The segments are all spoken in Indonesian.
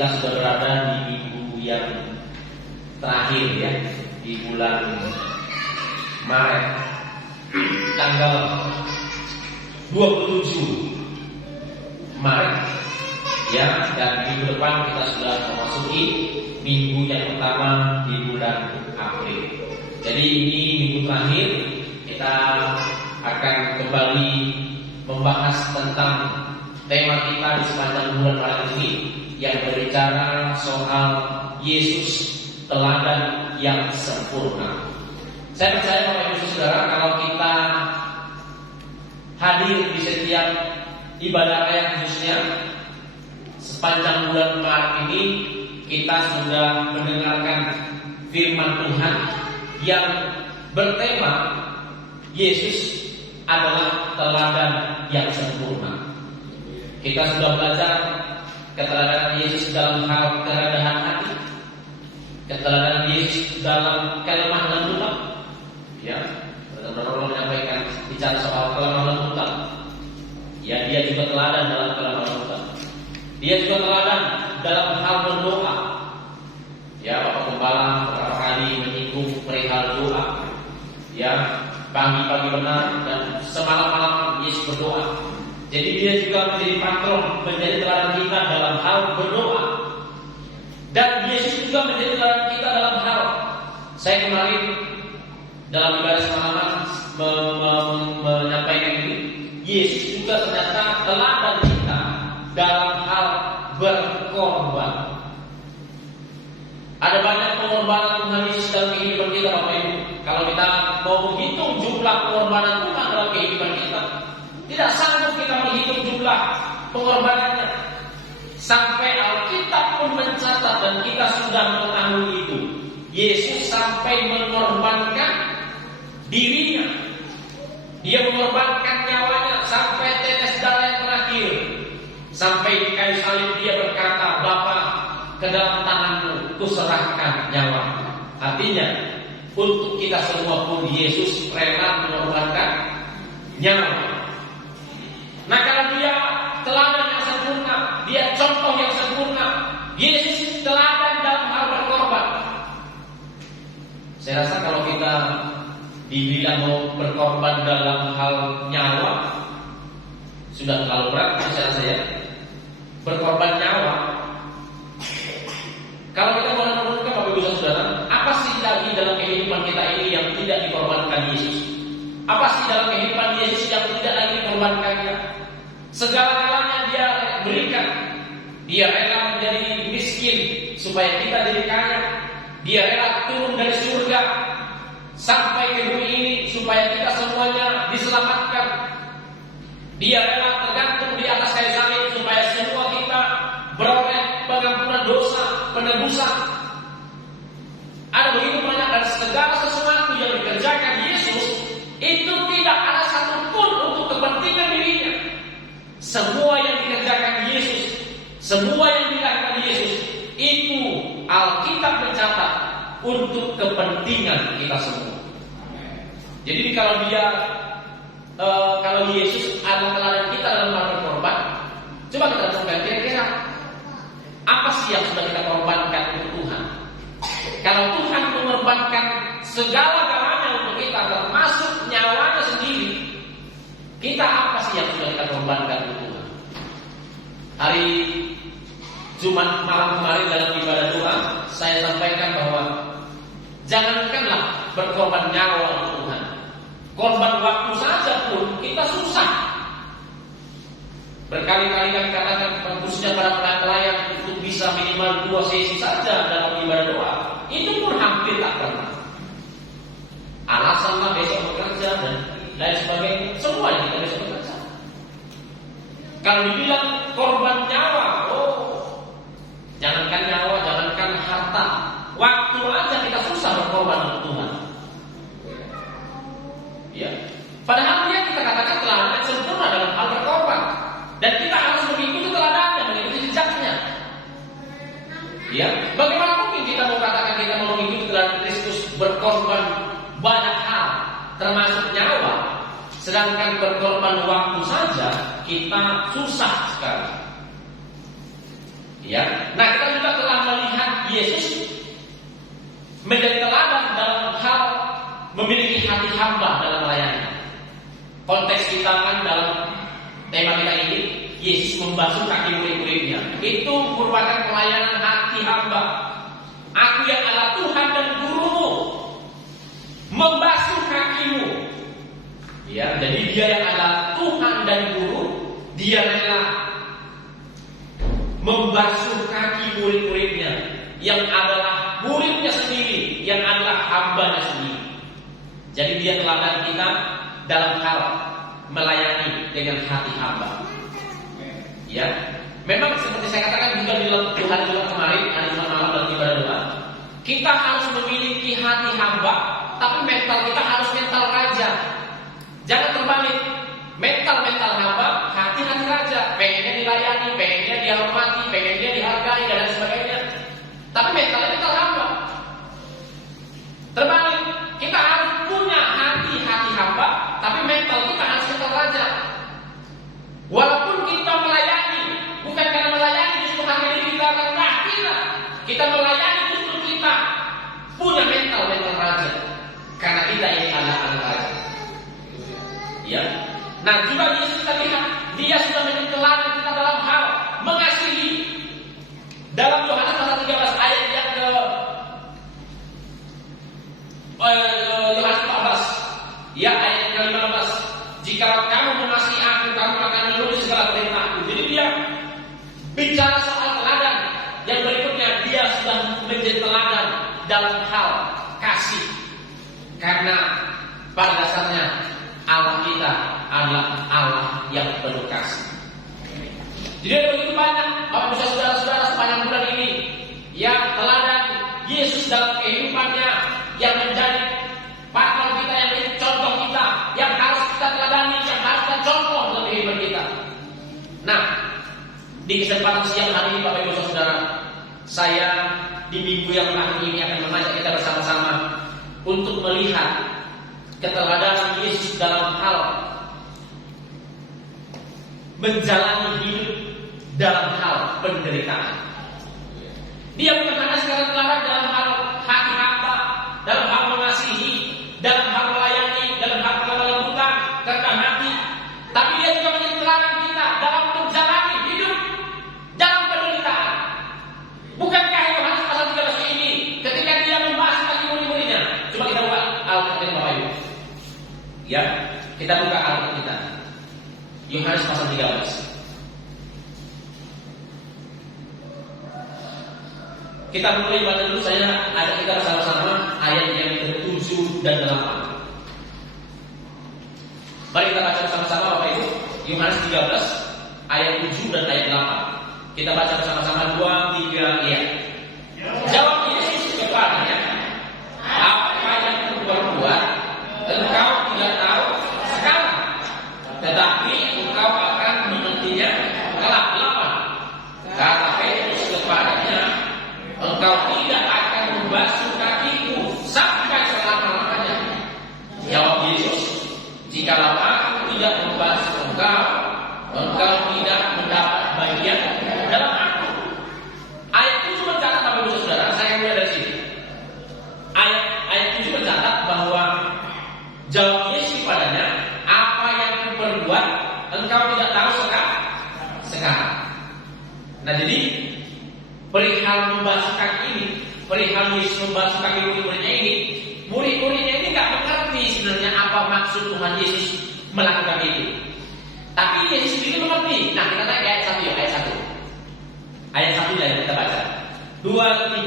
kita sudah berada di minggu yang terakhir ya, di bulan Maret, tanggal 27 Maret ya, dan minggu depan kita sudah memasuki minggu yang pertama di bulan April. Jadi ini minggu terakhir, kita akan kembali membahas tentang tema kita di sepanjang bulan Maret ini, yang berbicara soal Yesus teladan yang sempurna. Saya percaya Bapak Ibu Saudara, kalau kita hadir di setiap ibadah raya khususnya sepanjang bulan Maret ini, kita sudah mendengarkan firman Tuhan yang bertema Yesus adalah teladan yang sempurna. Kita sudah belajar keteladanan Yesus dalam hal kerendahan hati, keteladanan Yesus dalam kelemah lembutan. Ya, benar-benar menyampaikan bicara soal kelemah lembutan. Ya, dia juga teladan dalam kelemah lembutan. Dia juga teladan dalam hal berdoa. Ya, Bapak Gembala beberapa kali menyinggung perihal doa. Ya, pagi-pagi benar dan semalam-malam Yesus berdoa. Jadi dia juga menjadi patron, menjadi teladan kita dalam hal berdoa. Dan Yesus juga menjadi teladan kita dalam hal, saya kemarin dalam ibadah semalaman menyampaikan ini, Yesus juga ternyata teladan kita dalam hal berkorban. Ada banyak pengorbanan Tuhan Yesus dalam kehidupan kita, Bapak Ibu. Kalau kita mau menghitung jumlah pengorbanan Tuhan dalam kehidupan kita, tidak sanggup kita menghitung jumlah pengorbanannya. Sampai Alkitab pun mencatat dan kita sudah mengetahui itu. Yesus sampai mengorbankan dirinya. Dia mengorbankan nyawanya sampai tetes darah yang terakhir. Sampai di kayu salib dia berkata, Bapa, ke dalam tanganmu kuserahkan nyawa. Artinya, untuk kita semua pun Yesus rela mengorbankan nyawa. Nah, kalau dia teladan yang sempurna, dia contoh yang sempurna, Yesus teladan dalam hal berkorban. Saya rasa kalau kita dibilang mau berkorban dalam hal nyawa, sudah terlalu berat, saya rasa ya. Berkorban nyawa. Kalau kita mau menurutkan Bapak Ibu Saudara, apa sih lagi dalam kehidupan kita ini yang tidak dikorbankan Yesus? Apa sih dalam kehidupan Yesus yang tidak lagi dikorbankannya? Segala-galanya dia berikan. Dia rela menjadi miskin supaya kita jadi kaya. Dia rela turun dari surga sampai ke bumi ini supaya kita semuanya diselamatkan. Dia rela tergantung di atas kayu salib supaya semua kita beroleh pengampunan dosa, penebusan. Ada begitu banyak dan segala sesuatu yang dikerjakan Yesus itu tidak ada satupun untuk kepentingan dirinya. Semua yang dikerjakan Yesus, semua yang dilakukan Yesus itu Alkitab mencatat untuk kepentingan kita semua. Jadi kalau Yesus adalah teladan kita dalam hal berkorban, coba kita renungkan kira-kira apa sih yang sudah kita korbankan untuk Tuhan? Kalau Tuhan mengorbankan segala-galanya untuk kita, termasuk nyawanya sendiri, kita apa sih yang sudah kita korbankan untuk Tuhan? Hari Jumat malam kemarin dalam ibadah doa, saya sampaikan bahwa jangankanlah berkorban nyawa untuk Tuhan, korban waktu saja pun kita susah. Berkali-kali kami katakan, khususnya para pelayan untuk bisa minimal 2 sesi saja dalam ibadah doa, itu pun hampir tak pernah. Alasanlah besok bekerja dan lain sebagainya, semuanya kita besok bekerja. Kalau dibilang korban nyawa, jangankan nyawa, jangankan harta, waktu aja kita susah berkorban untuk Tuhan. Ya, padahal dia kita katakan teladan sempurna dalam hal berkorban, dan kita harus mengikuti teladannya, mengikuti jejaknya. Ya, bagaimana mungkin kita mau katakan kita mau mengikuti teladan Kristus berkorban banyak hal, termasuk nyawa, sedangkan berkorban waktu saja kita susah sekali. Ya, nah kita juga telah melihat Yesus menjadi teladan dalam hal memiliki hati hamba dalam melayani. Konteks kita kan dalam tema kita ini, Yesus membasuh kaki murid-muridnya. Itu merupakan pelayanan hati hamba. Aku yang adalah Tuhan dan gurumu, membasuh kakimu. Ya, jadi dia yang adalah Tuhan dan guru, dia rela membasuh kaki murid-muridnya, yang adalah muridnya sendiri, yang adalah hambanya sendiri. Jadi dia teladan kita dalam hal melayani dengan hati hamba. Ya, memang seperti saya katakan juga di dalam Tuhan juga kemarin hari malam dalam ibadah doa, kita harus memiliki hati hamba, tapi mental kita harus mental raja. Jangan terbalik, mental hamba, hati raja. Pengennya dilayani, pengennya dihormati, pengennya dihargai dan lain sebagainya. Tapi mental hamba. Terbalik, kita harus punya hati hamba, tapi mental kita harus mental raja. Walaupun kita melayani, bukan karena melayani justru hati kita rendah, tidak. Kita melayani justru kita punya mental raja, karena kita ini anak raja. Ya. Nah juga Yesus kita lihat, dia sudah menjadi teladan kita dalam hal mengasihi. Dalam Yohanes pasal 13 ayat yang ke Yohanes 14, ya ayat yang ke-15. Jika kamu mengasihi aku, kamu akan memenuhi segala perintahku. Jadi dia bicara soal teladan. Yang berikutnya, dia sudah menjadi teladan dalam hal kasih. Karena pada dasarnya Allah kita adalah Allah yang penuh kasih. Jadi ada begitu banyak Bapak Ibu saudara-saudara sepanjang bulan ini yang teladan Yesus dalam kehidupannya, yang menjadi patron kita, yang menjadi contoh kita, yang harus kita teladani, yang harus kita contoh dalam kehidupan kita. Nah, di kesempatan siang hari ini Bapak Ibu saudara, saya di minggu yang terakhir ini akan mengajak kita bersama-sama untuk melihat keteladanan Yesus dalam hal menjalani hidup dalam hal penderitaan. Dia bukan hanya sekadar teladan dalam hal hati hamba, dalam hal mengasihi, dalam hal melayani, dalam hal kelembutan, kerendahan hati, tapi dia juga menjadi teladan kita dalam menjalani hidup dalam penderitaan. Bukankah Yohanes pasal 13 ini ketika dia membahas kaki murid-muridnya? Coba kita buka Alkitab Bapak Ibu. Ya, kita buka Alkitab kita. Yohanes pasal 13. Kita mulai baca dulu, saya ajak kita bersama-sama ayat yang ke-7 dan 8. Mari kita baca bersama-sama Bapak Ibu. Yohanes 13 ayat 7 dan ayat 8. Kita baca bersama-sama 2, 3, ya. Jawab Yesus kepadanya, apa yang kau perbuat engkau tidak tahu sekarang, tetapi engkau akan mengertinya kelak. 8. Kata Petrus kepadanya, engkau tidak akan membasuh kakiku sampai selama-lamanya. Jawab Yesus, jikalau aku tidak membasuh engkau, engkau tidak mendapat bagian dalam aku. Ayat 7 mencatat Bapak Ibu Saudara, saya mulai dari sini. Ayat 7 mencatat bahwa jawab Yesus kepadanya, apa yang kuperbuat engkau tidak tahu sekarang. Nah jadi perihal membasuh kaki ini, perihal Yesus membasuh kaki murid-muridnya ini, murid-muridnya ini tidak mengerti sebenarnya apa maksud Tuhan Yesus melakukan itu. Tapi Yesus sendiri mengerti. Nah kita lihat ayat 1 ya, ayat 1. Ayat 1 yang kita baca. 2,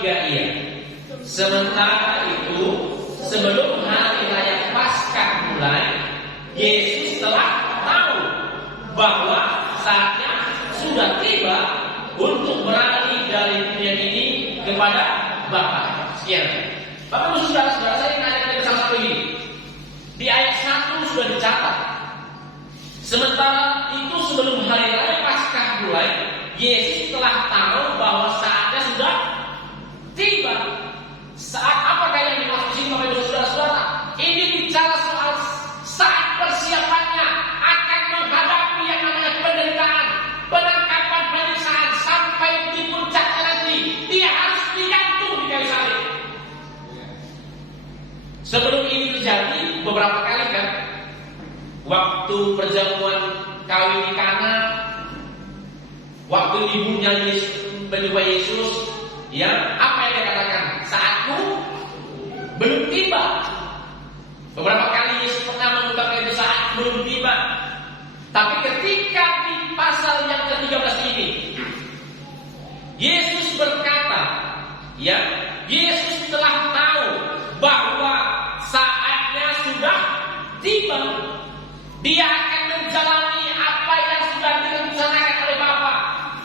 3, iya. Sementara itu, sebelum hari raya Paskah mulai, Yesus telah tahu bahwa saatnya sudah tiba untuk beralih dari dunia ini kepada Bapa. Sekian. Bapak Ibu saudara-saudara, saya ingin ajak kita bersama ini. Di ayat 1 sudah dicatat. Sementara itu sebelum hari raya Paskah mulai, Yesus telah tahu bahwa saatnya sudah tiba. Saat apakah yang dimaksud sini Bapak Ibu saudara-saudara? Ini bicara soal saat persiapannya akan menghadapi yang namanya penderitaan, penangkapan, penyiksaan sampai di puncak waktu perjamuan kawin di Kana, waktu ibunya Yesus menjumpa Yesus, ya, apa yang dia katakan? Saatku belum tiba. Beberapa kali Yesus pernah mengungkapkan itu, saat belum tiba. Tapi ketika di pasal yang ke-13 ini, Yesus berkata, ya, Yesus telah tahu bahwa saatnya sudah tiba. Dia akan menjalani apa yang sudah direncanakan oleh Bapa.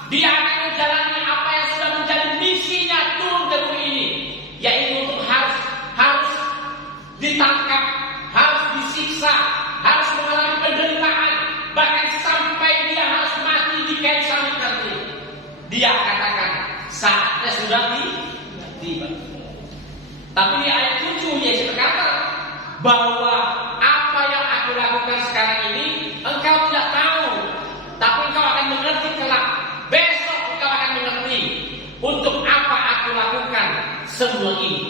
Dia akan menjalani apa yang sudah menjadi misinya turun ke bumi ini, yaitu untuk harus ditangkap, harus disiksa, harus mengalami penderitaan, bahkan sampai dia harus mati di kayu salib nanti. Dia katakan saatnya sudah tiba. Tapi di ayat 7 Yesus berkata bahwa apa yang aku lakukan sekarang ini engkau tidak tahu, tapi engkau akan mengerti kelak. Besok engkau akan mengerti untuk apa aku lakukan semua ini.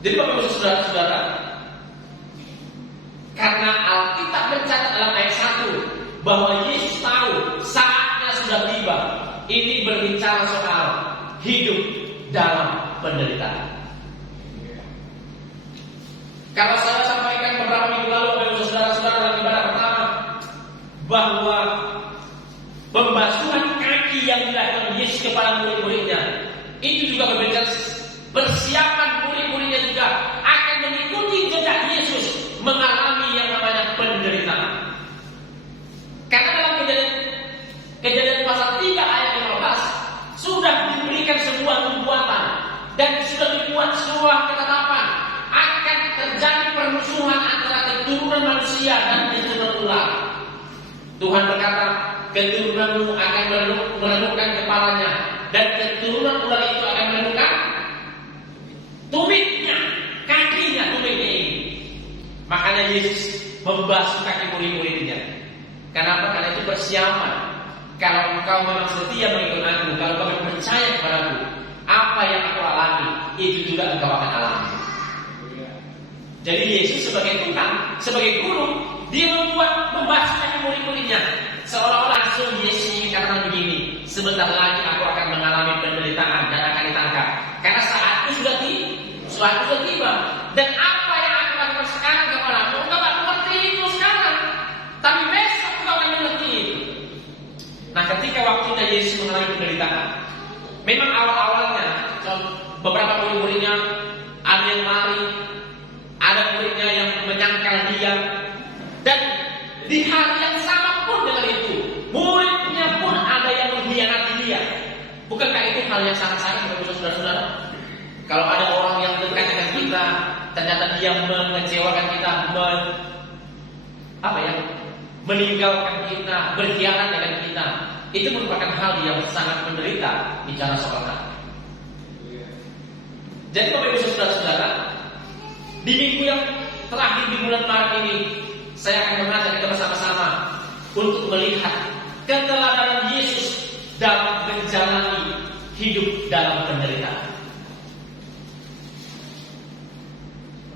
Jadi Bapak Ibu Saudara-saudara, karena Alkitab mencatat dalam ayat 1 bahwa Yesus tahu saatnya sudah tiba, ini berbicara soal hidup dalam penderitaan. Kalau saya sampaikan beberapa minggu lalu kepada saudara-saudara dalam ibadah pertama bahwa pembasuhan kaki yang dilakukan Yesus kepada murid-muridnya itu juga berbicara persiapan murid-muridnya juga akan mengikuti jejak Yesus mengalami yang namanya penderitaan. Karena dalam kejadian pasal 3 ayat 15 sudah diberikan sebuah nubuatan dan sudah dibuat sebuah ketetapan akan terjadi permusuhan antara keturunan manusia dan keturunan ular. Tuhan berkata, keturunanmu akan menentukan kepalanya dan keturunan ular itu akan menentukan tumitnya, kakinya, tumitnya ini. Makanya Yesus membasuh kaki murid-muridnya. Kenapa? Karena itu persiapan. Kalau engkau memang setia mengikut aku, kalau engkau percaya kepadaku, apa yang aku alami itu juga engkau akan alami. Jadi Yesus sebagai Tuhan, sebagai guru, dia membasuh kaki murid-muridnya. Seolah-olah langsung Yesus ingin katakan begini, sebentar lagi aku akan mengalami penderitaan dan akan ditangkap. Karena saatku sudah tiba. Dan apa yang aku lakukan sekarang kepadamu, engkau tak mengerti itu sekarang, tapi besok engkau akan mengerti itu. Nah, ketika waktunya Yesus mengalami penderitaan, memang awal-awalnya beberapa murid-muridnya ada yang lari, ada muridnya yang menyangkal dia, dan di hari yang sama pun dengan itu muridnya pun ada yang mengkhianati dia. Bukankah itu hal yang sangat-sangat berbeda, saudara-saudara? Kalau ada orang yang dekat dengan kita, ternyata dia mengecewakan kita, meninggalkan kita, berkhianat dengan kita, itu merupakan hal yang sangat menderita bicara soal hati. Jadi Bapak Ibu Saudara-saudara, di minggu yang terakhir di bulan Maret ini, saya akan mengajak kita bersama-sama untuk melihat keteladanan Yesus dalam menjalani hidup dalam penderitaan.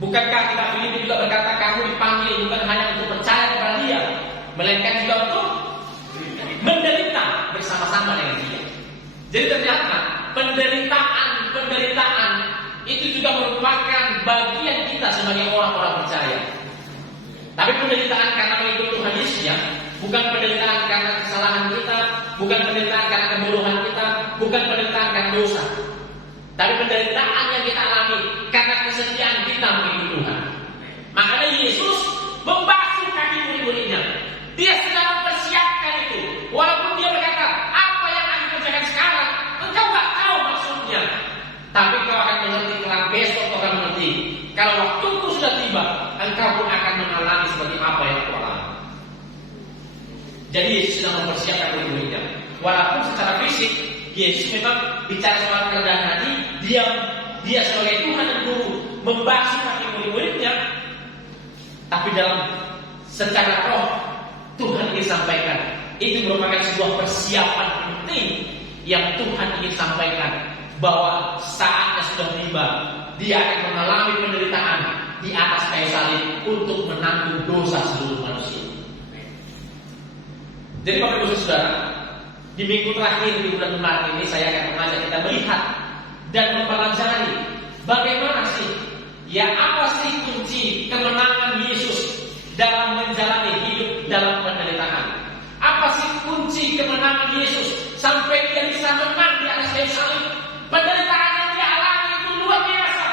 Bukankah kita Filipi juga berkata, kamu dipanggil bukan hanya untuk percaya kepada Dia, melainkan juga untuk menderita bersama-sama dengan Dia. Jadi ternyata penderitaan itu juga merupakan bagian kita sebagai orang-orang percaya. Tapi penderitaan karena mengikut Tuhan Yesus, ya, bukan penderitaan karena kesalahan kita, bukan penderitaan karena kebodohan kita, bukan penderitaan karena dosa. Tapi penderitaan yang kita alami karena kesetiaan kita mengikut Tuhan. Makanya Yesus membasuh kaki murid-muridnya. Dia sedang mempersiapkan itu. Walaupun dia berkata, apa yang aku kerjakan sekarang, engkau gak tahu maksudnya. Tapi kau akan mengerti kelak, besok kau akan mengerti. Kalau waktuku sudah tiba, engkau pun akan mengalami seperti apa yang aku alami. Jadi Yesus sedang mempersiapkan murid-muridnya. Walaupun secara fisik Yesus memang bicara soal kerendahan hati, dia sebagai Tuhan dan Guru membasuh kaki murid-muridnya. Tapi secara roh Tuhan ingin sampaikan, itu merupakan sebuah persiapan penting yang Tuhan ingin sampaikan, bahwa saatnya sudah tiba. Dia akan mengalami penderitaan, di atas kayu salib untuk menanggung dosa seluruh manusia. Jadi Bapak Ibu Saudara, di minggu terakhir di bulan Maret ini saya akan mengajak kita melihat dan mempelajari bagaimana sih, ya apa sih kunci kemenangan Yesus dalam menjalani hidup dalam penderitaan. Apa sih kunci kemenangan Yesus sampai dia bisa menang di atas kayu salib? Penderitaan yang dia alami itu luar biasa.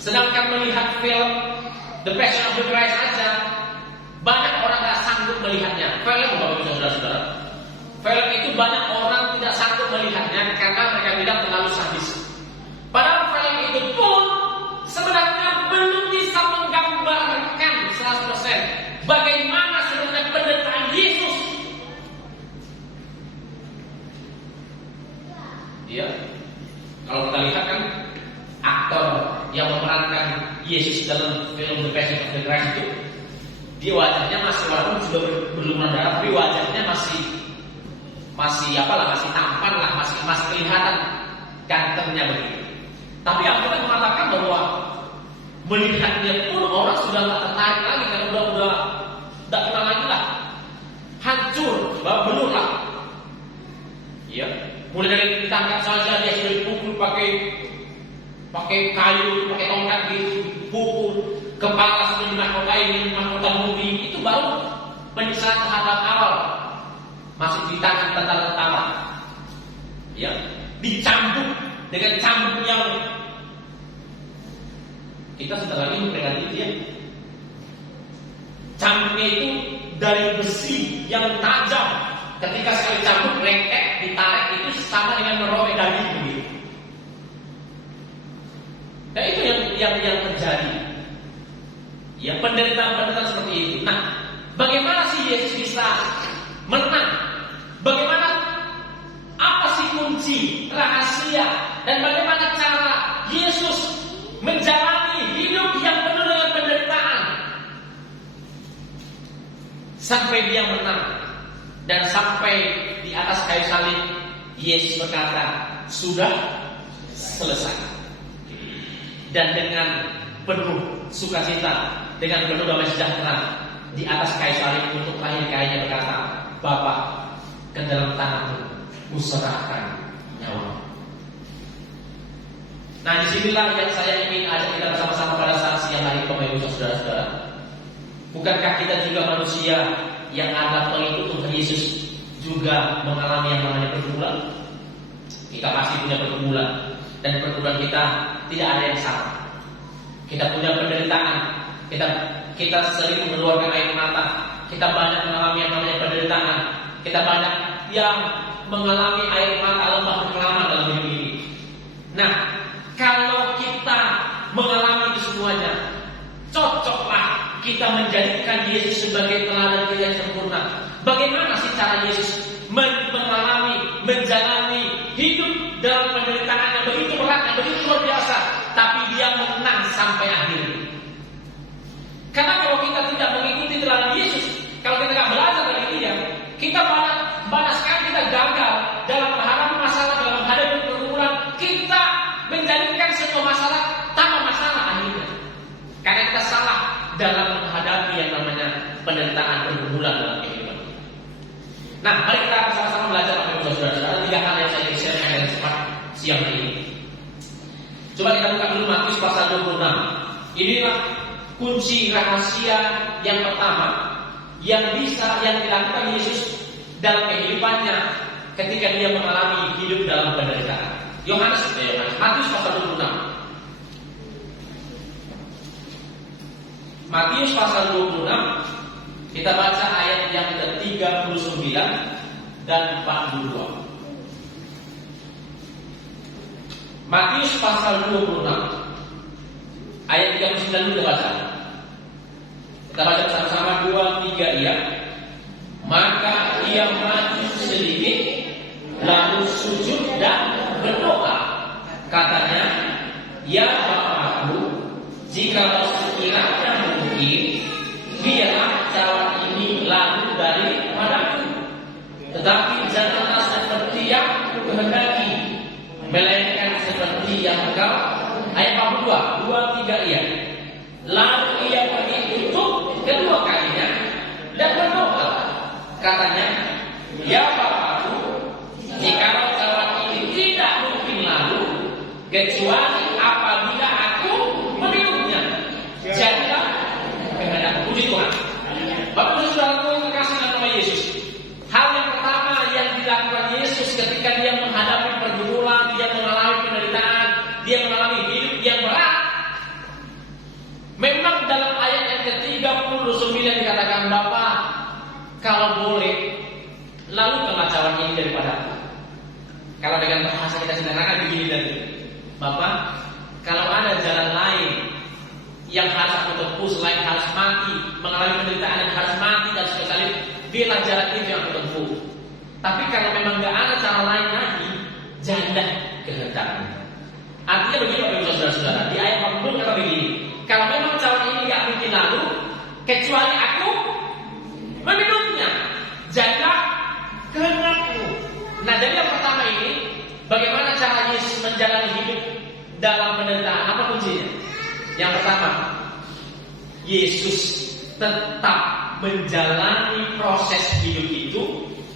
Sedangkan melihat film The Passion of the Christ aja, banyak orang tidak sanggup melihatnya. Film Bapak Ibu Saudara, film itu banyak orang tidak sanggup melihatnya karena mereka bilang terlalu sadis. Padahal film itu pun sebenarnya belum bisa menggambarkan 100% bagaimana sebenarnya penderitaan Yesus. Ya, kalau kita lihat kan aktor yang memerankan Yesus dalam film The Passion of the Christ itu, dia wajahnya masih, walaupun sudah berlumur darah, tapi wajahnya masih tampan lah, masih kelihatan gantengnya begitu. Tapi Alkitab mengatakan bahwa melihatnya pun orang sudah nggak tertarik lagi, karena udah tidak kenal lagi lah, hancur, belur lah. Ya, mulai dari ditangkap saja dia sudah dipukul pakai kayu, pakai tongkat dipukul, kepala sudah dimahkota mobil. Itu baru penyiksaan tahap awal, masih di tangan tentara-tentara. Ya, dicambuk dengan cambuk yang kita sebentar lagi memperingati dia. Cambuknya itu dari besi yang tajam. Ketika sekali cambuk lengket, ditarik, itu sama dengan merobek daging begitu. Dan itu yang terjadi. Ya, penderitaan seperti itu. Nah, bagaimana sih Yesus bisa menang? Bagaimana, apa sih kunci, rahasia, dan bagaimana cara Yesus menjalani hidup yang penuh dengan penderitaan sampai dia menang, dan sampai di atas kayu salib Yesus berkata, sudah selesai. Dan dengan penuh sukacita, dengan penuh damai sejahtera, di atas kayu salib untuk terakhir kalinya berkata, Bapa, ke dalam tanganmu kuserahkan nyawa. Nah, disinilah yang saya ingin ajak kita bersama-sama pada saat siang hari, Bapak Ibu Saudara-saudara. Bukankah kita juga manusia yang adalah pengikut Tuhan Yesus juga mengalami yang namanya pergumulan? Kita pasti punya pergumulan, dan pergumulan kita tidak ada yang sama. Kita punya penderitaan, kita sering mengeluarkan air mata, kita banyak mengalami yang namanya penderitaan, kita banyak yang mengalami air mata lemah berkelama dalam hidup ini. Nah, kalau kita mengalami itu semuanya, cocoklah kita menjadikan Yesus sebagai teladan kita yang sempurna. Bagaimana sih cara Yesus menjalani hidup dalam penderitaan yang begitu berat, yang begitu luar biasa, tapi dia menang sampai akhir. Karena kalau kita tidak mengikuti teladan Yesus, kalau kita tidak belajar dari dia, kita banyak sekali kita gagal dalam menghadapi masalah, dalam menghadapi pergumulan. Kita menjadikan semua masalah tanpa masalah akhirnya, karena kita salah dalam menghadapi yang namanya penderitaan, pergumulan dalam kehidupan. Nah, mari kita bersama-sama belajar apa yang saudara-saudara. 3 hal yang saya ingin share dengan cepat siang ini. Coba kita buka dulu Matius pasal 26. Inilah kunci rahasia yang pertama yang dilakukan Yesus dalam kehidupannya ketika dia mengalami hidup dalam penderitaan. Matius pasal 26. Matius pasal 26, kita baca ayat yang ke-39 dan 42. Matius pasal 26 ayat 39 kita baca. Kita baca bersama-sama 2, 3 iya. Maka ia maju sedikit, lalu sujud dan berdoa. Katanya, ya Bapakku, jika sekiranya mungkin, biarlah cawan ini lalu daripadaku. Tetapi janganlah seperti yang kukehendaki, melainkan seperti yang engkau. Ayat 42, 2, 2, 3 iya. Lalu ia pergi untuk kedua kalinya dan berdoa. Katanya, ya Bapakku, jikalau cawan ini tidak mungkin lalu, kecuali apabila aku meminumnya, jadilah kehendak. Puji Tuhan. Bapak dan saudaraku yang terkasih dalam nama Yesus, hal yang pertama yang dilakukan Yesus ketika dia menghadapi pergumulan, dia mengalami penderitaan, dia mengalami hidup yang berat. Memang dalam ayat yang ke-39 dikatakan, Bapa, kalau boleh, lalukanlah cawan ini daripada aku. Kalau dengan bahasa kita sederhana begini dan Bapak, kalau ada jalan lain yang harus aku tempuh selain harus mati, mengalami penderitaan yang harus mati dan sekali, biarlah jalan itu yang aku tempuh. Tapi kalau memang gak ada cara lain lagi, janganlah kehendakmu. Artinya begini Bapak Ibu Saudara-saudara, di ayat 40 kata begini, kalau memang cawan ini gak mungkin lalu, kecuali aku meminumnya, janganlah kehendakmu. Nah, jadi yang pertama ini, bagaimana cara Yesus menjalani hidup dalam penderitaan? Apa kuncinya? Yang pertama, Yesus tetap menjalani proses hidup itu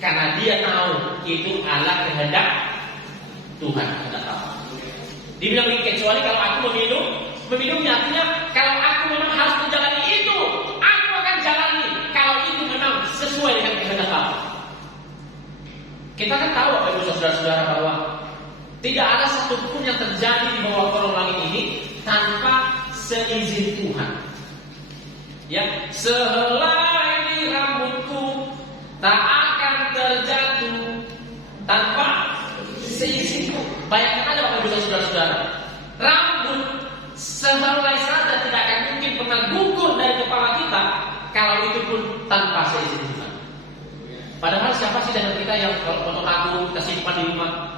karena dia tahu itu adalah kehendak Tuhan. Kita tahu. Dibilang kecuali kalau aku meminumnya, artinya kalau aku memang harus menjalani itu, aku akan jalani. Kalau itu memang sesuai dengan kehendak Allah. Kita kan tahu Bapak Ibu Saudara-saudara bahwa tidak ada satupun yang terjadi di bawah kolong langit ini tanpa seizin Tuhan. Ya, sehelai di rambutku tak akan terjatuh tanpa seizinku. Bayangkan aja Bapak Ibu Saudara-saudara, rambut sehelai saja tidak akan mungkin pernah gugur dari kepala kita kalau itu pun tanpa seizin Tuhan. Padahal siapa sih dari kita yang kalau potong rambut kita simpan di rumah?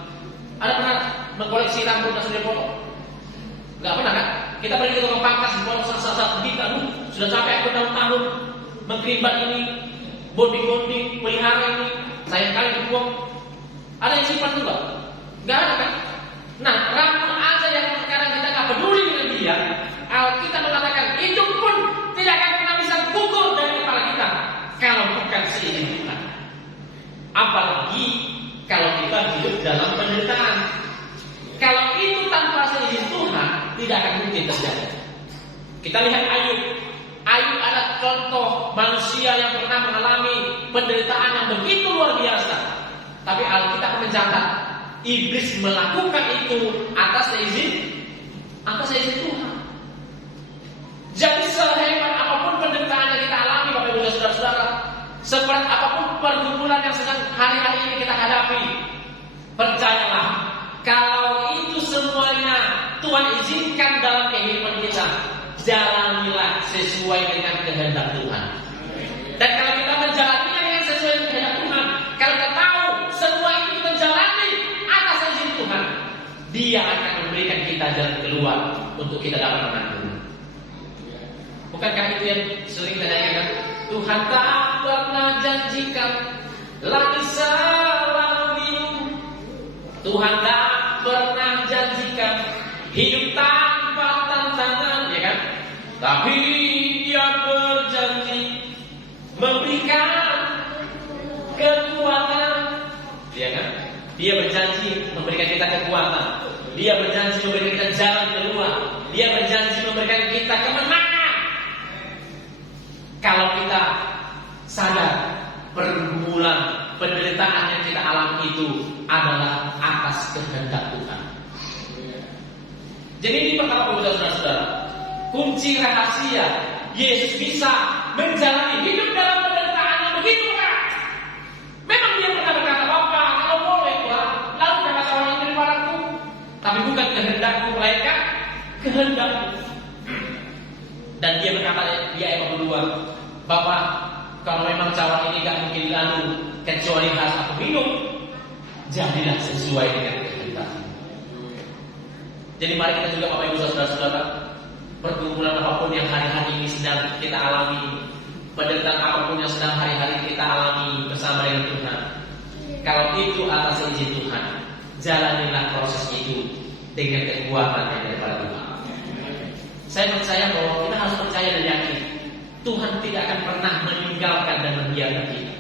Ada pernah mengkoleksi rambut yang sudah potong? Gak pernah kan? Kita pergi ke tukang pangkas, potong satu kita, sudah sampai bertahun-tahun mengkrimbat ini, bonding-bonding, pelihara ini, sayang kali dibuang. Ada yang simpan juga? Gak ada kan? Nah, rambut aja yang sekarang kita gak peduli dengan dia, kita mengatakan itu pun tidak akan pernah bisa gugur dari kepala kita kalau bukan seizin Tuhan. Apalagi kalau kita hidup dalam penderitaan. Kalau itu tanpa seizin Tuhan, tidak akan mungkin terjadi. Kita lihat Ayub. Ayub adalah contoh manusia yang pernah mengalami penderitaan yang begitu luar biasa. Tapi Alkitab mencatat, iblis melakukan itu atas seizin Tuhan. Jadi sehebat apapun penderitaan yang kita alami, Bapak Ibu dan Saudara-saudara, seberat apapun pergumulan yang sedang hari-hari ini kita hadapi, percayalah, kalau itu semuanya Tuhan izinkan dalam kehidupan kita, jalanilah sesuai dengan kehendak Tuhan. Dan kalau kita menjalaninya dengan sesuai dengan kehendak Tuhan, kalau kita tahu semua itu kita jalani atas izin Tuhan, Dia akan memberikan kita jalan keluar untuk kita dapat menanggung. Bukankah itu yang sering kita dengarkan? Tuhan tak pernah janjikan langit selalu biru. Tuhan tak pernah janjikan hidup tanpa tantangan, ya kan? Tapi Dia berjanji memberikan kekuatan, ya kan? Dia berjanji memberikan kita kekuatan. Dia berjanji memberikan kita jalan keluar. Dia berjanji memberikan kita kemenangan. Kalau kita sadar pergumulan, penderitaan yang kita alami itu adalah atas kehendak Tuhan. Jadi ini pertama saudara-saudara, kunci rahasia Yesus bisa menjalani hidup dalam penderitaan yang begitu berat. Memang Dia pernah berkata, Bapa, kalau boleh Tuhan, lalu jangan cawan ini daripadaku. Tapi bukan kehendakku, melainkan kehendakmu. Dan Dia berkata di ayat 42, Bapak, kalau memang cawan ini gak mungkin lalu kecuali harus aku minum, jadilah sesuai dengan kehendakmu. Jadi mari kita juga Bapak Ibu Saudara-saudara, pergumulan apapun yang hari-hari ini sedang kita alami, penderitaan apapun yang sedang hari-hari kita alami bersama dengan Tuhan, kalau itu atas izin Tuhan, jalanilah proses itu dengan kekuatan yang daripada Tuhan. Saya percaya bahwa kita harus percaya dan yakin Tuhan tidak akan pernah meninggalkan dan membiarkan kita.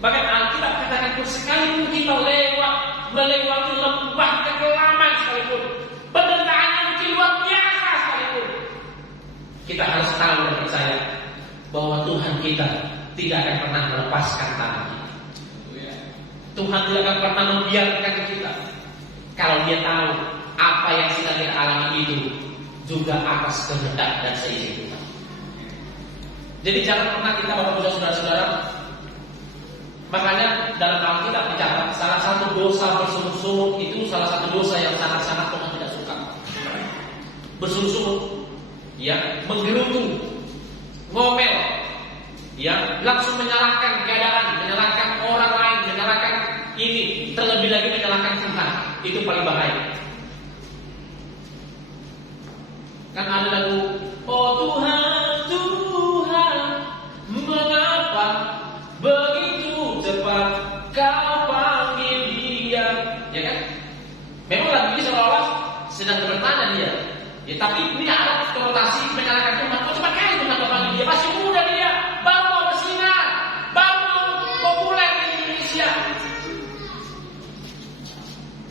Bahkan Alkitab katakan pun sekalipun kita melewati lembah kekelaman sekalipun, penderitaan yang mungkin luar biasa sekalipun, kita harus tahu dan percaya bahwa Tuhan kita tidak akan pernah melepaskan tangan kita. Tuhan tidak akan pernah membiarkan kita kalau Dia tahu apa yang sedang kita alami itu juga atas kehendak dan seizin Tuhan. Jadi jangan pernah kita, Bapak Ibu Saudara-saudara, makanya dalam Alkitab dicatat salah satu dosa bersungut-sungut itu salah satu dosa yang sangat-sangat Tuhan tidak suka. Bersungut-sungut, ya, menggerutu, ngomel, ya, langsung menyalahkan keadaan, menyalahkan orang lain, menyalahkan ini, terlebih lagi menyalahkan Tuhan. Itu paling bahaya. Kan ada lagu, oh Tuhan, Tuhan, mengapa begitu cepat Kau panggil Dia? Ya kan? Memang lagu ini seolah-olah sedang bertanya dia. Ya, tapi ini ada konotasi menyalahkan Tuhan. Oh cepat kali Tuhan Kau panggil Dia, masih muda dia, baru mau bersinar, baru mau populer di Indonesia.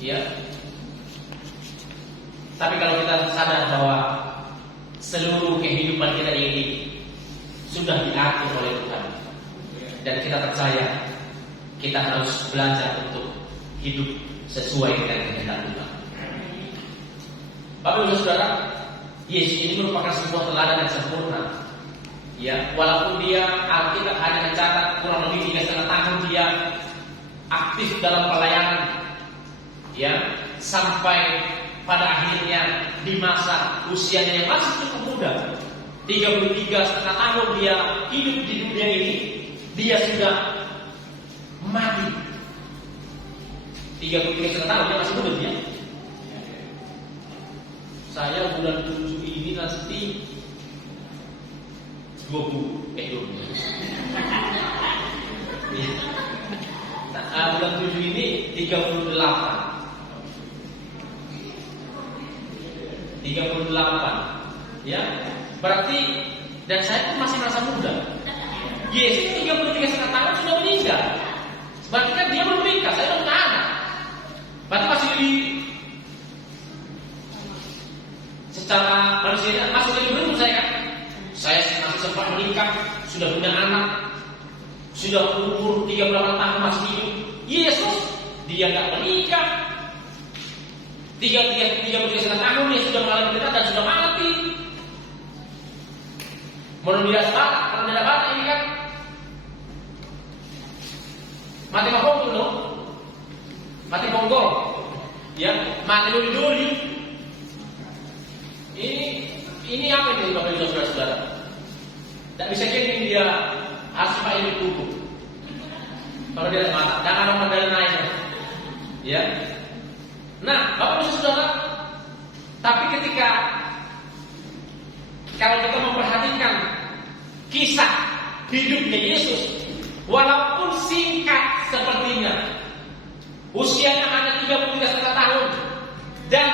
Ya. Tapi kalau kita sadar bahwa seluruh kehidupan kita ini sudah diatur oleh Tuhan, dan kita percaya kita harus belajar untuk hidup sesuai dengan kehendak Tuhan. Bapak Ibu Saudara, Yesus ini merupakan sebuah teladan yang sempurna. Ya, walaupun dia Alkitab hanya mencatat kurang lebih 3,5 tahun dia aktif dalam pelayanan, ya, sampai pada akhirnya di masa usianya yang masih cukup muda, 33,5 tahun dia hidup di dunia ini, dia sudah mati. 33,5 tahun dia masih muda dia. Saya bulan 7 ini nanti 20. Nah, bulan 7 ini 38. 38, ya, berarti dan saya pun masih merasa muda. Yesus 33,5 tahun sudah meninggal. Berarti kan dia belum menikah, saya belum punya anak. Berarti masih lebih secara manusia masih lebih beruntung saya kan. Saya masih sempat menikah, sudah punya anak, sudah umur 38 tahun masih hidup. Yesus dia nggak menikah. 33 tahun dia sudah mengalami penderitaan dan sudah mati. Menurut dia kalau tidak mati ini kan mati mabok dulu, mati bonggol, ya, mati duri. Ini apa itu Bapak Ibu Saudara-saudara? Tidak bisa jadi dia harus pakai hidup tubuh. Kalau dia mati, jangan ada medali naik, ya. Nah, Bapak Ibu Saudara, tapi ketika kalau kita memperhatikan kisah hidupnya Yesus, walaupun singkat sepertinya, usianya hanya 33,5 tahun, dan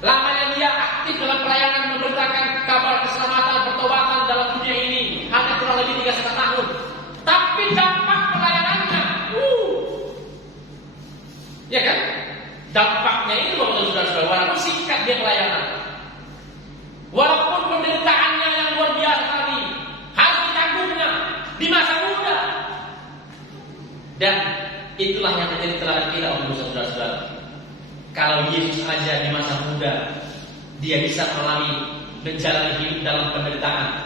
lamanya dia aktif dalam pelayanan memberitakan kabar keselamatan pertobatan dalam dunia ini hanya kurang lebih 3,5 tahun, tapi dampak pelayanannya, ya kan? Dampaknya itu Bapak Saudara-saudara, walaupun singkat dia pelayanan, walaupun penderitaannya yang luar biasa tadi harus ditanggungnya di masa muda, dan itulah yang menjadi teladan kita Bapak Saudara-saudara. Kalau Yesus aja di masa muda dia bisa menjalani hidup dalam penderitaan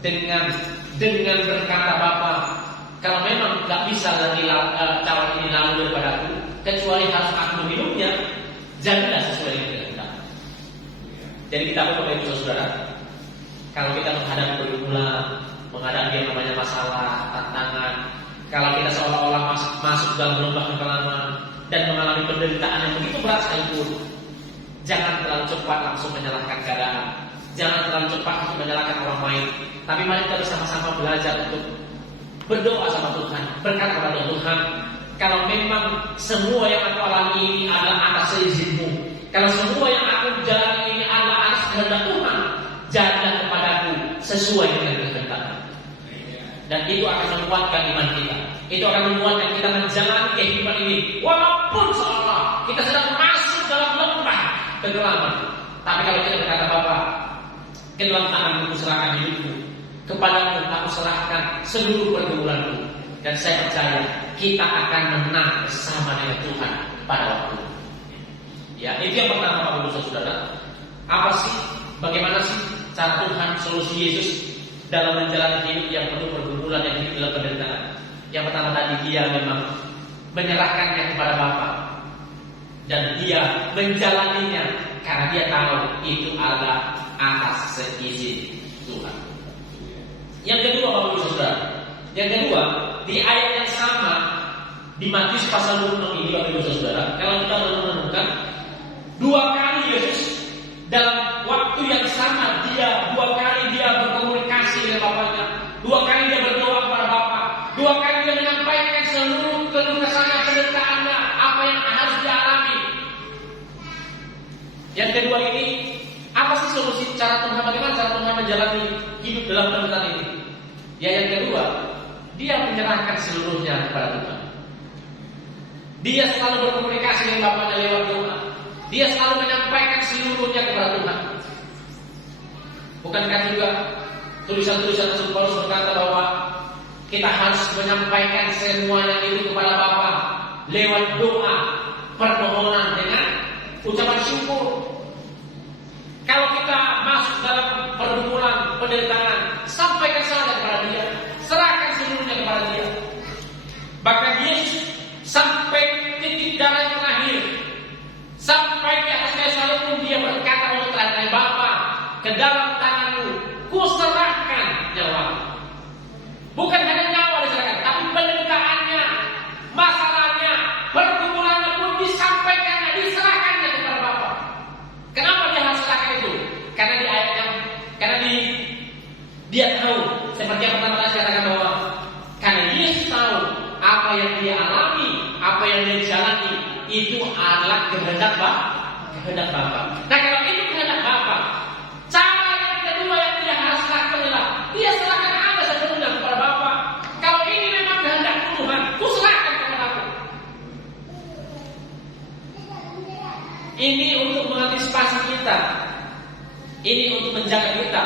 dengan berkata Bapa, kalau memang nggak bisa lagi cawan ini lalu daripada aku, kecuali harus aku minumnya, jadilah sesuai dengan kehendak. Jadi kita Bapak Ibu Saudara, kalau kita menghadapi pergumulan, menghadapi yang namanya masalah, tantangan, kalau kita seolah-olah masuk dalam lembah kekelaman dan mengalami penderitaan yang begitu berat sekalipun, jangan terlalu cepat langsung menyalahkan keadaan, jangan terlalu cepat untuk menyalahkan orang lain, tapi mari kita bersama-sama belajar untuk berdoa sama Tuhan, berkata kepada Tuhan, kalau memang semua yang aku alami ini adalah atas seizin-Mu, kalau semua yang aku jalani ini adalah atas kehendak Tuhan, sesuai dengan kehendak-Nya. Dan itu akan menguatkan iman kita. Itu akan menguatkan kita menjalani kehidupan ini. Walaupun seolah kita sedang masuk dalam lembah kegelapan. Tapi kalau kita berkata, Bapa, ke dalam tangan-Mu serahkan hidupku, kepadamu aku serahkan seluruh pergumulanku. Dan saya percaya kita akan menang bersama dengan Tuhan pada waktu. Ya, itu yang pertama, Bapak Ibu Saudara. Apa sih? Bagaimana sih cara Tuhan, solusi Yesus dalam menjalani hidup yang penuh pergumulan, yang hidup dalam penderitaan? Yang pertama tadi, Dia memang menyerahkannya kepada Bapa, dan Dia menjalaninya karena Dia tahu itu adalah atas seizin Tuhan. Yang kedua, Bapak Ibu Saudara, yang kedua, di ayat yang sama di Matius pasal 26 ini, Bapak Ibu Saudara, kalau kita menemukan dua kali Yesus dalam waktu yang sama, dua kali dia berkomunikasi dengan Bapaknya, dua kali dia berdoa kepada Bapa, dua kali dia menyampaikan seluruh keluh kesahnya, penderitaannya, apa yang harus dialami. Yang kedua ini, apa sih solusi cara Tuhan, bagaimana cara Tuhan menjalani hidup dalam penderitaan ini? Ya, yang kedua, dia menyerahkan seluruhnya kepada Tuhan. Dia selalu berkomunikasi dengan Bapaknya lewat doa. Dia selalu menyampaikan seluruhnya kepada Tuhan. Bukankah juga tulisan-tulisan Rasul Paulus berkata bahwa kita harus menyampaikan semuanya itu kepada Bapa lewat doa, permohonan dengan ucapan syukur. Kalau kita masuk dalam pergumulan, penderitaan, sampaikan saja kepada Dia, serahkan seluruhnya kepada Dia. Bahkan Yesus sampai titik darah yang terakhir, sampai di atas kayu salib pun Dia berkata untuk terakhir, Bapa, ke dalam tangan-Mu ku serahkan nyawa. Bukan hanya nyawa diserahkan, tapi penderitaannya, masalahnya, pergumulannya pun disampaikannya, diserahkannya kepada Bapa. Kenapa Dia harus serahkan itu? Karena di ayat yang, Dia tahu, seperti yang pertama tadi saya katakan bahwa karena Yesus tahu apa yang Dia alami, apa yang Dia jalani, itu adalah kehendak Bapa. Nah, kalau itu kehendak Bapa, cara yang kedua yang Dia harus lakukan adalah Dia serahkan Anda sepenuhnya kepada Bapa. Kalau ini memang kehendak Tuhan, ku serahkan kepada Aku. Ini untuk mengantisipasi kita, ini untuk menjaga kita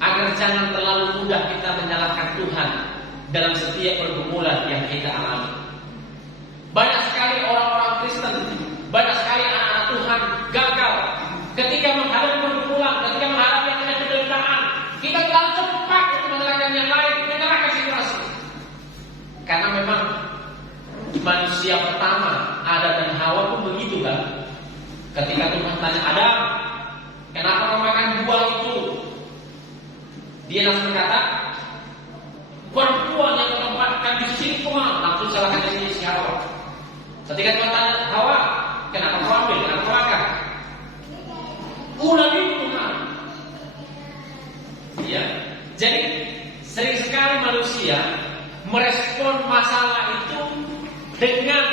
agar jangan terlalu mudah kita menyalahkan Tuhan dalam setiap pergumulan yang kita alami. Banyak sekali orang-orang Kristen, banyak sekali anak-anak Tuhan gagal ketika menghadapi pergumulan, ketika menghadapi penderitaan. Kita terlalu cepat untuk menyalahkan yang lain, menyalahkan situasi. Karena memang manusia pertama, Adam dan Hawa pun begitu kan. Ketika Tuhan tanya Adam, kenapa kau makan buah itu? Dia langsung berkata, perempuan yang menempatkan di sini langsung salahkan diri si Hawa. Ketika Tuhan tanya Hawa, kenapa kau ambil? Kenapa kau makan? Ulah itu Tuhan. Ya, jadi sering sekali manusia merespon masalah itu dengan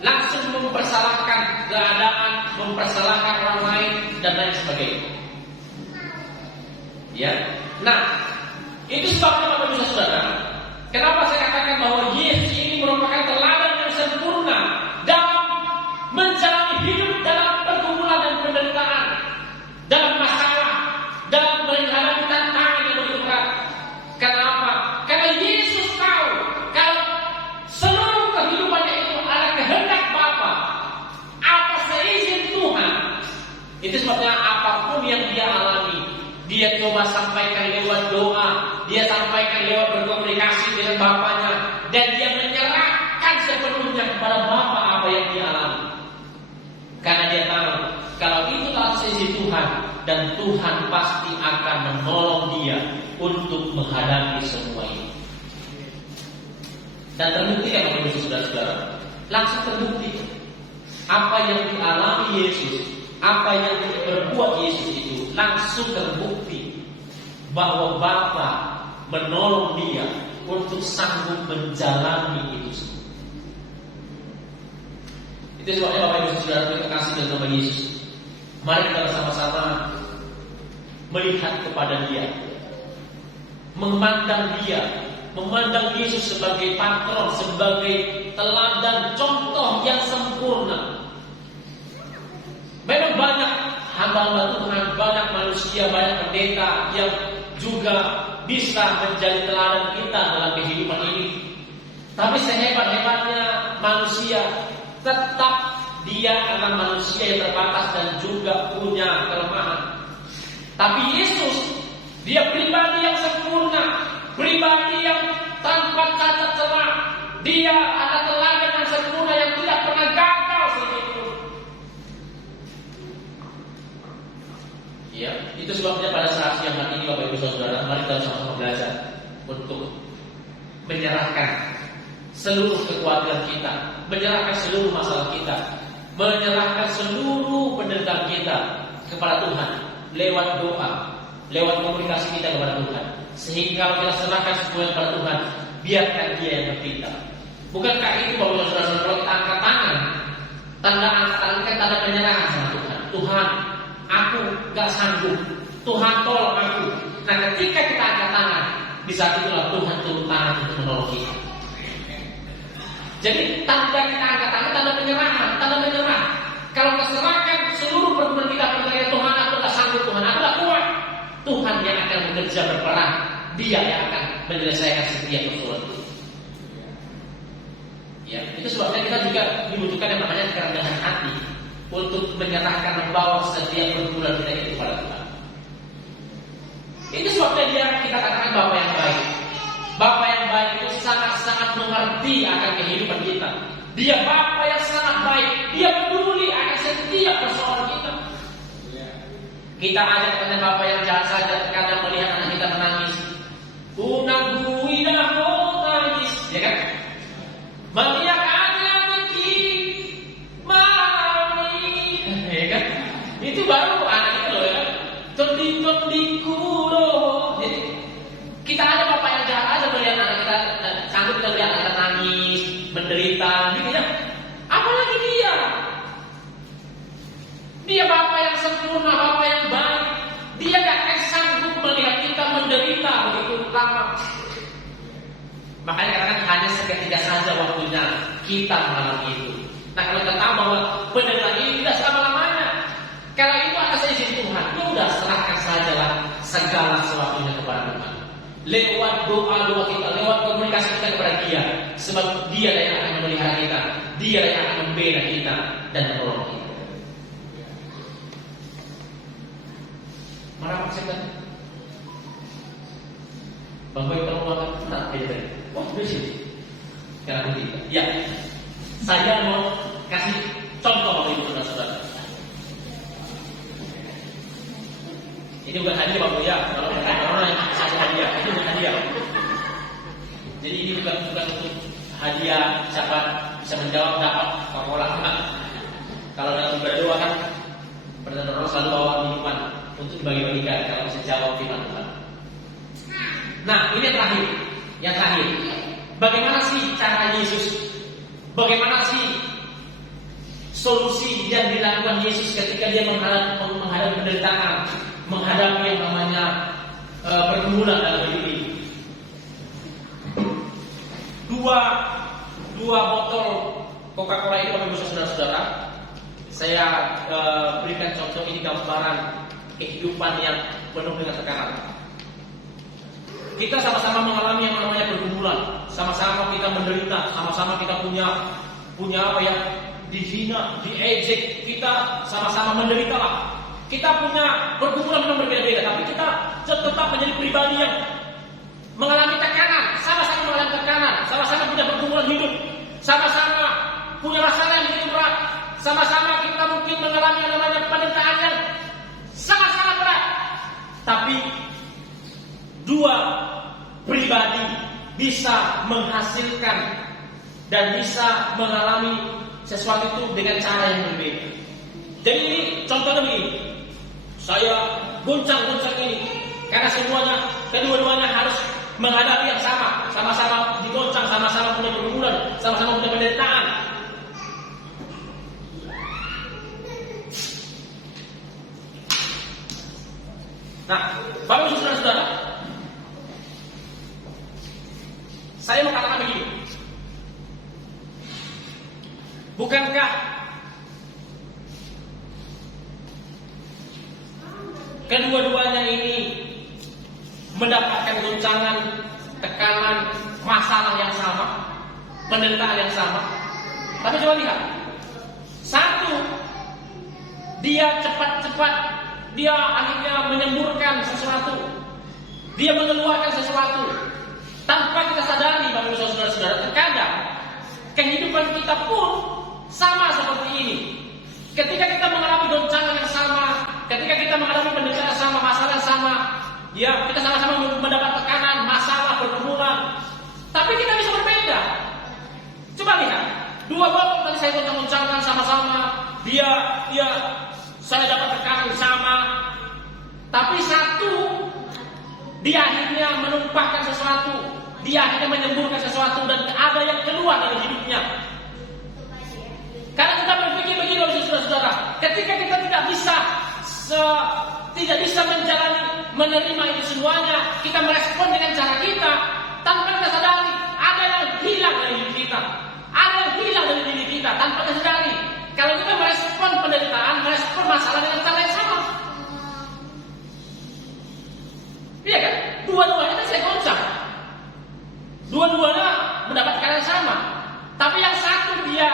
langsung mempersalahkan keadaan, mempersalahkan orang lain dan lain sebagainya. Ya, nah itu sebabnya Bapak Ibu Saudara, kenapa saya katakan bahwa Yesus ini merupakan teladan yang sempurna dalam menjalani hidup dalam pergumulan dan penderitaan, dalam masalah, dalam menghadapi tantangan yang begitu berat. Kenapa? Karena Yesus tahu kalau seluruh kehidupannya itu adalah kehendak Bapa atas seizin Tuhan. Itu sebabnya apapun yang Dia alami, Dia coba sampaikan lewat doa, Dia sampaikan lewat berkomunikasi dengan Bapaknya, dan Dia menyerahkan sepenuhnya kepada Bapa apa yang Dia alami. Karena Dia tahu kalau itu atas izin Tuhan, dan Tuhan pasti akan menolong Dia untuk menghadapi semua ini. Dan terbukti kan Bapak Ibu Saudara-saudara, langsung terbukti apa yang dialami Yesus, apa yang diperbuat Yesus itu langsung terbukti bahwa Bapa menolong Dia untuk sanggup menjalani itu semua. Itu sebabnya Bapak Ibu Saudara terima kasih dalam nama Yesus. Mari kita bersama-sama melihat kepada Dia, memandang Yesus sebagai patron, sebagai teladan, contoh yang sempurna. Memang banyak hamba-hamba Tuhan, banyak manusia, banyak pendeta yang juga bisa menjadi teladan kita dalam kehidupan ini. Tapi sehebat-hebatnya manusia, tetap dia adalah manusia yang terbatas dan juga punya kelemahan. Tapi Yesus, dia pribadi yang sempurna, pribadi yang tanpa cacat celah. Dia adalah teladan yang sempurna yang tidak pernah gagal sedikitpun. Ya, itu sebabnya pada saat siang hari ini Bapak Ibu Saudara, mari kita sama-sama belajar untuk menyerahkan seluruh kekhawatiran kita, menyerahkan seluruh masalah kita, menyerahkan seluruh penderitaan kita kepada Tuhan lewat doa, lewat komunikasi kita kepada Tuhan. Sehingga kalau kita serahkan semuanya kepada Tuhan, biarkan Dia yang bertindak. Bukankah itu bahwa saudara-saudara, kalau kita angkat tangan, tanda angkat tangan kan tanda penyerahan sama Tuhan. Tuhan, aku gak sanggup, Tuhan tolong aku. Nah, ketika kita angkat tangan, di saat itulah Tuhan turun tangan untuk menolong kita. Jadi tanda kita angkat tangan, tanda penyerahan, tanda menyerah. Kalau kita serahkan seluruh pergumulan kita kepada Tuhan, aku tak sanggup, Tuhan, aku tak kuat. Tuhan yang akan bekerja berperan, Dia yang akan menyelesaikan setiap persoalan itu. Ya, itu sebabnya kita juga dibutuhkan yang namanya kerendahan hati untuk menyerahkan, membawa setiap pergumulan kita itu kepada Tuhan. Itu sebabnya kita katakan Bapa yang baik. Bapa yang baik itu sangat-sangat mengerti akan kehidupan kita. Dia Bapa yang sangat baik. Dia peduli akan setiap persoalan kita. Kita ajak kepada Bapa yang jahat saja, kadang melihat anak kita menangis. Unagui dah kau tangis, ya kan? Melihat anak kecil mami, ya kan? Itu baru anak itu loh, ya kan? Tondi kuroh. Jadi kita ada Bapa yang jahat aja melihat anak kita, sanggup kita lihat anak kita nangis, menderita, gitu ya. Apalagi Dia Bapa yang sempurna, Bapa yang baik. Dia gak akan sanggup melihat kita menderita begitu lama. Makanya katakan hanya seketika saja waktunya kita mengalami itu. Nah, kalau kita tahu bahwa penderitaan ini tidak selama-lamanya, kalau itu atas izin Tuhan, ya udah serahkan sajalah segala sesuatunya kepada Tuhan. Lewat doa-doa kita, lewat komunikasi kita kepada Dia, sebab Dia yang akan memelihara kita, Dia yang akan membela kita dan menolong kita. Marah maksudnya Bang Boy kalau makan enak aja. Wah, bersih. Karena begitu. Ya, saya mau kasih contoh bagi saudara-saudara. Ini bukan hadiah Bang Boy ya. Kalau orang yang kasih hadiah, itu bukan hadiah. Jadi ini bukan untuk hadiah siapa bisa menjawab dapat Coca-Cola. Kalau dalam berdoa kan pernah selalu bawa minuman untuk dibagi-bagikan kalau bisa jawab firman Tuhan. Nah, ini yang terakhir. Bagaimana sih cara Yesus? Bagaimana sih solusi yang dilakukan Yesus ketika Dia menghadapi penderitaan, menghadapi yang namanya pergumulan dalam hidup ini? Dua botol Coca-Cola ini, Bapak Ibu Saudara-saudara, saya berikan contoh ini gambaran kehidupan yang penuh dengan tekanan. Kita sama-sama mengalami yang namanya pergumulan, sama-sama kita menderita, sama-sama kita punya apa ya, dihina, diejek, kita sama-sama menderita lah. Kita punya pergumulan yang berbeda-beda, tapi kita tetap menjadi pribadi yang mengalami tekanan, sama-sama mengalami tekanan, sama-sama punya pergumulan hidup, sama-sama punya masalah yang begitu berat, sama-sama kita mungkin mengalami yang namanya penderitaan yang sangat-sangat berat. Tapi dua pribadi bisa menghasilkan dan bisa mengalami sesuatu itu dengan cara yang berbeda. Jadi ini contohnya begini, saya goncang-goncang ini karena kedua-duanya harus menghadapi yang sama, sama-sama digoncang, sama-sama punya pergumulan, sama-sama punya penderitaan. Nah, Bapak Ibu Saudara-saudara, Saya mau katakan begini. Bukankah kedua-duanya ini mendapatkan goncangan, tekanan, masalah yang sama, penderitaan yang sama? Tapi coba lihat. Satu, dia cepat-cepat, dia akhirnya menyemburkan sesuatu, dia mengeluarkan sesuatu tanpa kita sadari. Bapak Ibu saudara-saudara, terkadang kehidupan kita pun sama seperti ini. Ketika kita mengalami goncangan yang sama, ketika kita mengalami penderitaan sama, masalah yang sama, ya kita sama-sama mendapat tekanan, masalah, pergumulan, tapi kita bisa berbeda. Coba lihat, dua bapak tadi saya goncang-goncangkan sama-sama, saya dapat tekanan sama, tapi satu dia akhirnya menumpahkan sesuatu, dia akhirnya menyemburkan sesuatu, dan ada yang keluar dari hidupnya. Karena kita berpikir begini, saudara-saudara, ketika kita tidak bisa menjalani, menerima itu semuanya, kita merespon dengan cara kita tanpa kita sadari. Ada yang hilang dari diri kita, ada yang hilang dari diri kita tanpa kita sadari. Kalau kita merespon penderitaan, merespon masalah dengan cara yang sama, iya kan? Dua-duanya kan saya goncang, dua-duanya mendapatkan yang sama, tapi yang satu dia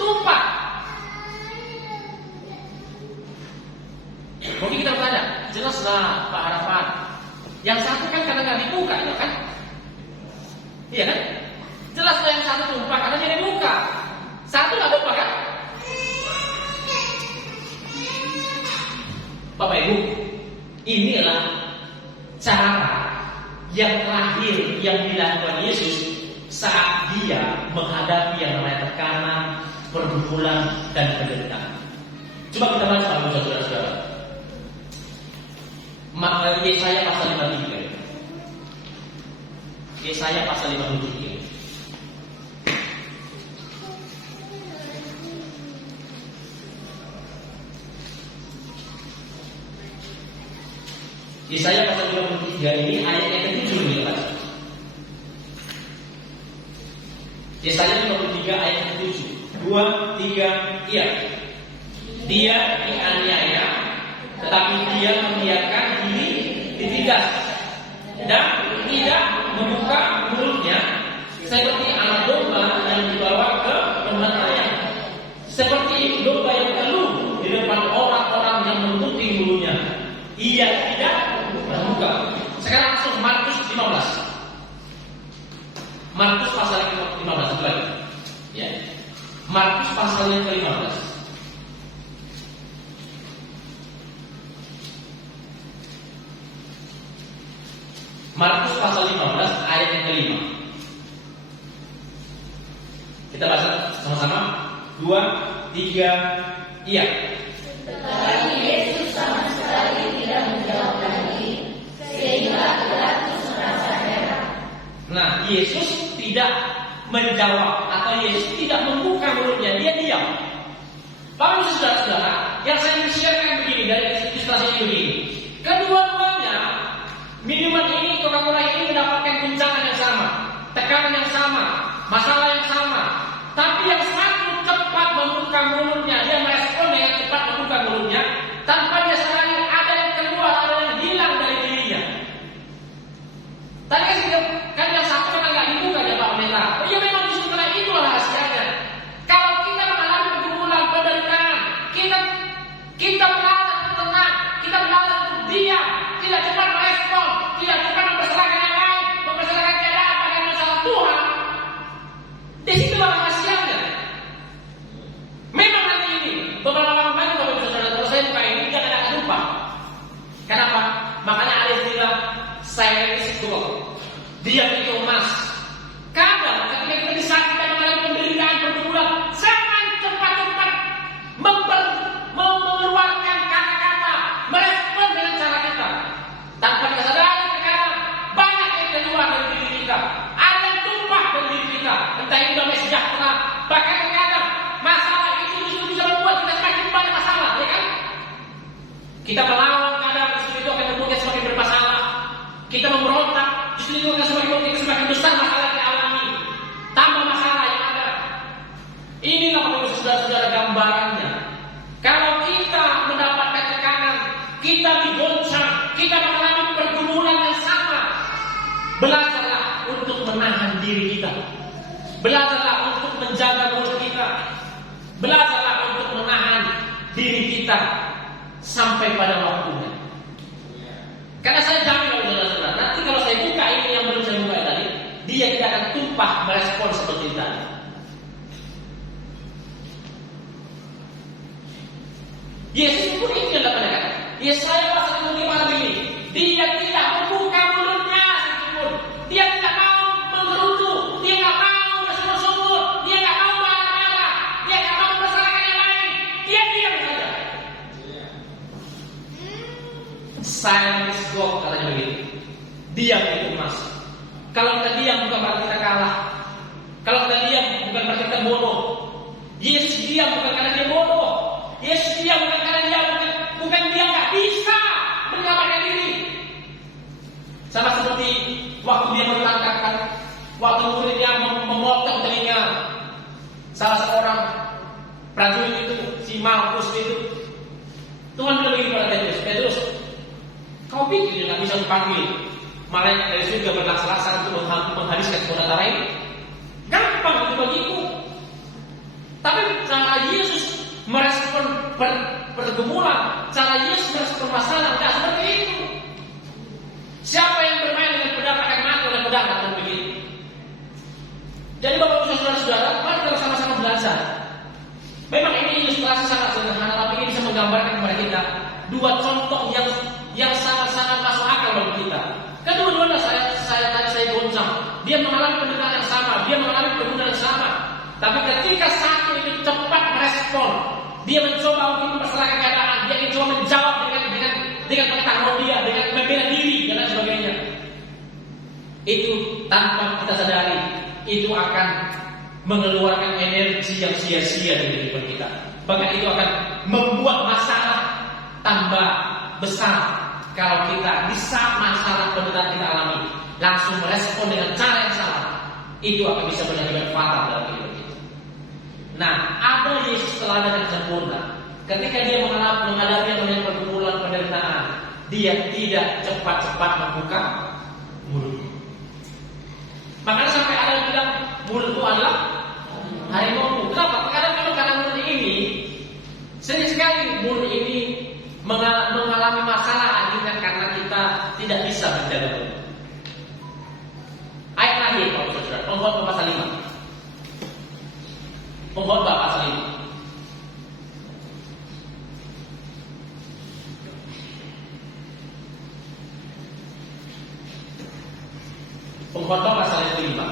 tumpah. Mungkin kita bertanya, jelaslah Pak Arafat, yang satu kan karena nggak dibuka, ya kan? Iya kan? Jelaslah yang satu tumpah karena dia dibuka, satu nggak tumpah kan? Bapak Ibu, inilah cara yang terakhir yang dilakukan Yesus saat dia menghadapi yang namanya tekanan, pergumulan, dan penderitaan. Coba kita baca Bapak saudara-saudara. Yesaya pasal 53. Yesaya pasal 53. Yesaya pasal 53 ini ayat yang ke-7 nih, Pak. Yesaya 53 ayat yang ke-7. 2, 3, iya. Dia dianiaya, tetapi dia membiarkan diri ditindas dan tidak membuka mulutnya, seperti anak domba yang dibawa ke tempat raya, seperti domba yang keluh di depan orang-orang yang menutupi mulutnya, ia tidak membuka. Sekarang langsung Markus 15. Markus pasal 15 itu lagi. Ya. Markus pasal yang ke-15. Markus pasal 15 ayat yang ke-5. Kita baca sama-sama. 2, 3, iya. Tetapi Yesus sama sekali tidak menjawab lagi, sehingga Pilatus merasa heran. Nah, Yesus tidak menjawab atau Yesus tidak membuka mulutnya, dia diam. Bapak Ibu saudara-saudara, yang saya ingin sharekan begini dari ilustrasi ini begini. Kedua-duanya, minuman ini, Coca-Cola ini mendapatkan guncangan yang sama, tekanan yang sama, masalah yang sama. Tapi yang satu cepat membuka mulutnya, dia merespon dengan cepat membuka mulutnya, tanpa dia sadari ada yang keluar, ada yang hilang dari dirinya. Tadi kan yang satu kan nggak dibuka ya Pak Pendeta. Ya memang justru karena itulah rahasianya. Kalau kita mengalami pergumulan, penderitaan, kita mengalah tenang, kita mengalah untuk diam, tidak cepat merespon, tidak cepat mempersalahkan yang lain, mempersalahkan keadaan pada masalah Tuhan. Di situlah rahasianya. Memang nanti ini beberapa waktu lagi Bapak Ibu Saudara, kalau saya buka ini tidak akan lupa. Kenapa? Makanya Alif bilang saya risiko, dia itu emas. Kadang ketika kita di saat kita mengalami penderitaan, pergumulan, jangan cepat-cepat mengeluarkan kata-kata, merespon dengan cara kita. Tanpa kita sadari, terkadang banyak yang keluar dari diri kita, ada yang tumpah dari diri kita, entah itu damai sejahtera. Bahkan terkadang masalah itu justru bisa membuat kita semakin banyak masalah, ya kan? Kita melawan, kadang justru itu akan membuat kita semakin bermasalah. Kita memberontak, justru itu akan semakin besar masalah yang kita alami. Inilah Bapak Ibu Saudara-saudara gambarannya. Kalau kita mendapatkan tekanan, kita digoncang, kita mengalami pergumulan yang sama, belajarlah untuk menahan diri kita. Belajarlah untuk menjaga mulut kita. Belajarlah untuk menahan diri kita sampai pada waktunya. Karena saya jamin oleh saudara-saudara, nanti kalau saya buka ini yang belum saya buka tadi, dia tidak akan tumpah merespon seperti tadi. Yesus pun itu yang katakan. Yesaya pasal 55 ini, dia tidak membuka mulutnya sedikitpun. Dia tidak mau menggerutu, dia tidak mau bersungut-sungut, dia tidak mau marah-marah, dia tidak mau masalahkan yang lain. Dia diam saja. Silence God katanya begitu. Diam itu emas. Kalau kita diam bukan berarti kita kalah. Kalau kita diam bukan berarti kita bodoh. Yesus diam bukan karena dia bodoh. Yesus diam bukan karena dia bukan dia nggak bisa menyelamatkan diri. Sama seperti waktu dia menangkapkan, waktu muridnya memotong telinga salah seorang prajurit itu, si Malkus itu. Tuhan bilang begini kepada Petrus, Petrus, kau pikir dia nggak bisa dipanggil malaikat dari surga berlaksana untuk menghabiskan saudara ini? Gampang itu bagiku. Tapi cara Yesus merespon pergumulan, cara Yesus merespon masalah tidak seperti itu. Siapa yang bermain dengan pedang akan mati oleh pedang, atau begitu. Jadi Bapak Ibu Saudara-saudara, mari kita sama-sama belajar. Memang ini ilustrasi sangat sederhana, tapi ini bisa menggambarkan kepada kita dua contoh yang sangat-sangat masuk akal bagi kita. Kedua-duanya saya goncang. Dia mengalami penderitaan yang sama, dia mengalami pergumulan yang sama. Tapi ketika satu itu cepat merespon, dia mencoba untuk mempersalahkan keadaan, dia mencoba menjawab dengan pengetahuan dia, dengan membela diri dan lain sebagainya. Itu tanpa kita sadari, itu akan mengeluarkan energi yang sia-sia dari kehidupan kita. Bahkan itu akan membuat masalah tambah besar. Kalau kita di saat masalah penderitaan kita alami langsung merespon dengan cara yang salah, itu akan bisa berakibat fatal dalam hidup kita. Nah, ada Yesus teladan yang sempurna. Ketika dia menghadapi yang namanya pergumulan penderitaan, dia tidak cepat-cepat membuka mulutnya. Makanya sampai ada yang bilang mulutmu adalah harimau. Kenapa? Karena mulut ini sering sekali mulut ini mengalami masalah akhirnya karena kita tidak bisa menjaga mulut. Ayat terakhir, Bapak Saudara, Pengkhotbah pasal 5. Pengkhotbah pasal 5. Pengkhotbah pasal yang kelima.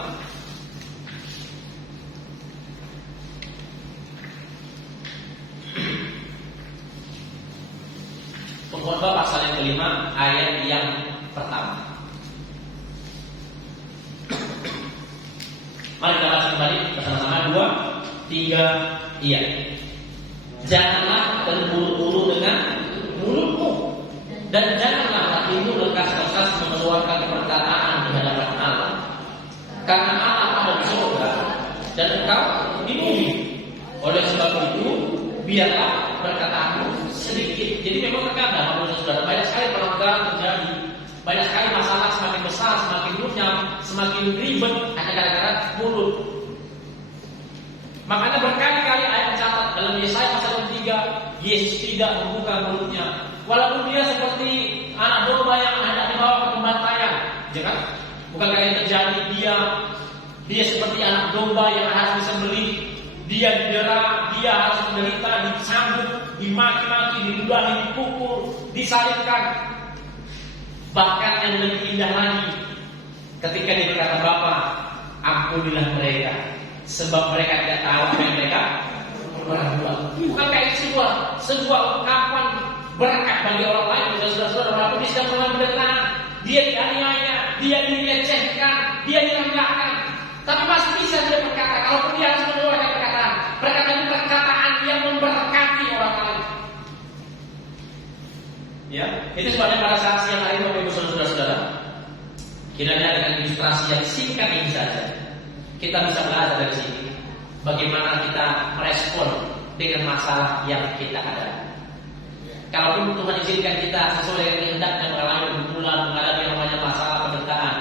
Pengkhotbah pasal yang kelima, ayat yang pertama. Mari kita baca kembali bersama-sama. 2, 3, iya. Janganlah terburu-buru dengan mulutmu, dan janganlah hatimu lekas-lekas mengeluarkan perkataan di hadapan Allah, karena Allah ada di surga dan engkau di bumi. Oleh sebab itu, biarlah perkataanmu sedikit. Jadi memang terkadang, saudara, banyak sekali pelanggaran terjadi, banyak sekali masalah semakin besar, semakin runyam, semakin ribet hanya gara-gara mulut. Makanya berkali-kali ayat mencatat dalam Yesaya pasal 3, Yesus tidak membuka mulutnya, walaupun dia seperti anak domba yang hendak dibawa ke pembantaian. Jangan, bukankah yang terjadi? Dia seperti anak domba yang harus disembelih. Dia didera, dia harus menderita, dicambuk, dimaki-maki, diludahi, dipukul, disalibkan. Bahkan yang lebih indah lagi, ketika dia berkata, Bapa, ampunilah mereka, sebab mereka tidak tahu apa yang mereka berbuat. Bukankah itu sebuah ungkapan berkat bagi orang lain? Saudara-saudara, walaupun dia sedang mengalami penderitaan, dia dianiaya, dia dilecehkan, dia direndahkan, tapi masih bisa dia berkata, kalaupun dia harus mengeluarkan perkataan yang memberkati orang lain. Ya, itu sebabnya pada saat siang hari Bapak Ibu Saudara-saudara, kiranya dengan ilustrasi yang singkat ini saja, kita bisa belajar dari sini bagaimana kita merespon dengan masalah yang kita hadapi. Kalaupun Tuhan izinkan kita sesuai dengan kehendaknya mengalami pergumulan, mengalami yang namanya masalah penderitaan,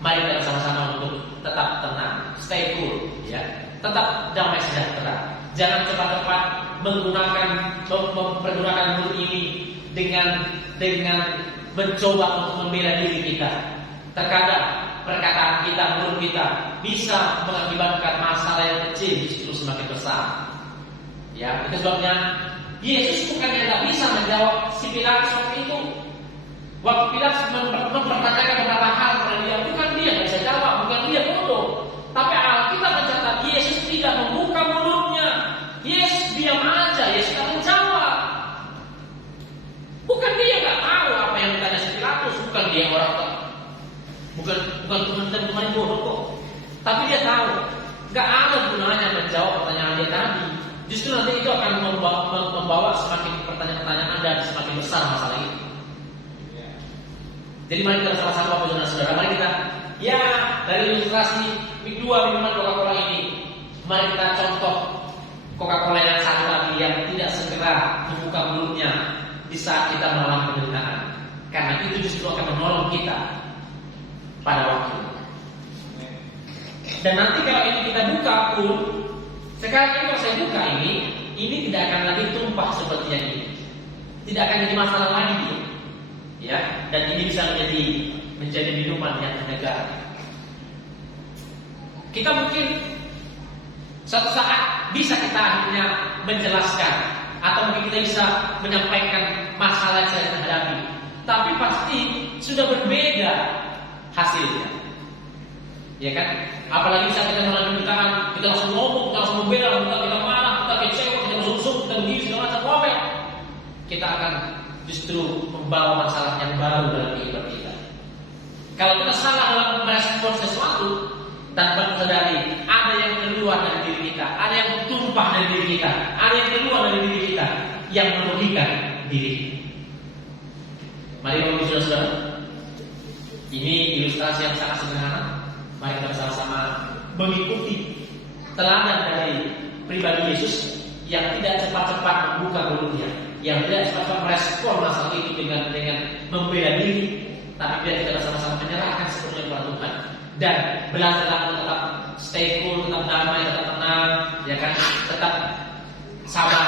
mari kita sama-sama untuk tetap tenang, stay cool, ya, tetap damai sejahtera. Jangan cepat-cepat mempergunakan mulut ini dengan mencoba untuk membela diri kita. Terkadang perkataan kita, mulut kita bisa mengakibatkan masalah yang kecil justru semakin besar. Ya, itu sebabnya Yesus bukannya tidak bisa menjawab si Pilatus waktu itu. Waktu Pilatus mempertanyakan beberapa hal kepada dia, bukan dia yang bisa jawab, bukan dia bodoh. Tapi Alkitab mencatat Yesus tidak membuka mulutnya. Yesus diam aja, Yesus tidak menjawab. Bukan dia nggak tahu apa yang ditanya si Pilatus, bukan dia orang tua. Bukan Tuhan bodoh kok. Tapi dia tahu, nggak ada gunanya menjawab pertanyaan dia tadi. Justru nanti itu akan membawa semakin pertanyaan-pertanyaan dan semakin besar masalah itu. Jadi mari kita sama-sama saudara-saudara, mari kita dari ilustrasi dua minuman Coca-Cola ini, mari kita contoh Coca-Cola yang satu tadi yang tidak segera membuka mulutnya di saat kita mengalami penderitaan. Karena itu justru akan menolong kita pada waktu. Dan nanti kalau ini kita buka pun, sekarang ini kalau saya buka ini tidak akan lagi tumpah seperti yang ini. Tidak akan jadi masalah lagi, ya. Dan ini bisa menjadi minuman yang menyegar. Kita mungkin suatu saat bisa kita akhirnya menjelaskan atau mungkin kita bisa menyampaikan masalah yang saya hadapi. Tapi pasti sudah berbeda hasilnya, ya kan? Apalagi saat kita mengalami penderitaan, kita langsung ngomong, kita langsung membela, kita marah, kita kecewa, kita rusuk, kita begini segala macam ngomel. Kita akan justru membawa masalah yang baru dalam kehidupan kita. Kalau kita salah dalam merespon sesuatu tanpa sadari, ada yang keluar dari diri kita, ada yang tumpah dari diri kita, ada yang keluar dari diri kita yang merugikan diri. Mari Bapak Ibu Saudara, ini ilustrasi yang sangat sederhana. Mari kita bersama-sama mengikuti teladan dari pribadi Yesus yang tidak cepat-cepat membuka mulutnya, yang tidak cepat-cepat merespon masalah itu dengan membela diri, tapi biar kita bersama-sama menyerahkan sepenuhnya kepada Tuhan dan belajarlah untuk tetap stay cool, tetap damai, tetap tenang, ya kan, tetap sabar,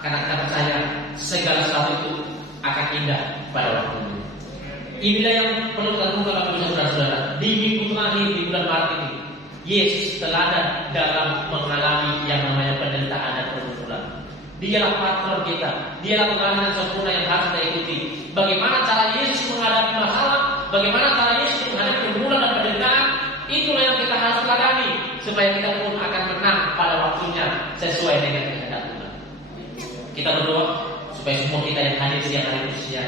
karena kita percaya segala sesuatu itu akan indah pada waktunya. Inilah yang perlu kita lakukan bagi saudara-saudara di minggu terakhir di bulan Maret ini. Yesus teladan dalam mengalami yang namanya penderitaan dan pergumulan. Dialah patron kita, dialah teladan sempurna yang harus kita ikuti. Bagaimana cara Yesus menghadapi masalah, bagaimana cara Yesus menghadapi pergumulan dan penderitaan, itulah yang kita harus ladani supaya kita pun akan menang pada waktunya sesuai dengan kehendak Tuhan. Kita berdoa supaya semua kita yang hadir siang hari ini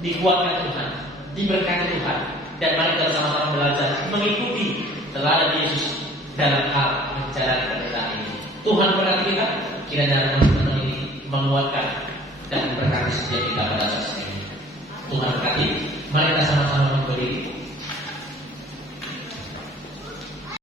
dikuatkan Tuhan, diberkati Tuhan, dan mari kita sama-sama belajar mengikuti teladan Yesus dalam hal menjalani penderitaan ini. Tuhan berkati kita, kiranya teman-teman ini menguatkan dan memberkati setiap kita pada saat ini. Tuhan berkati, mari kita sama-sama berdiri.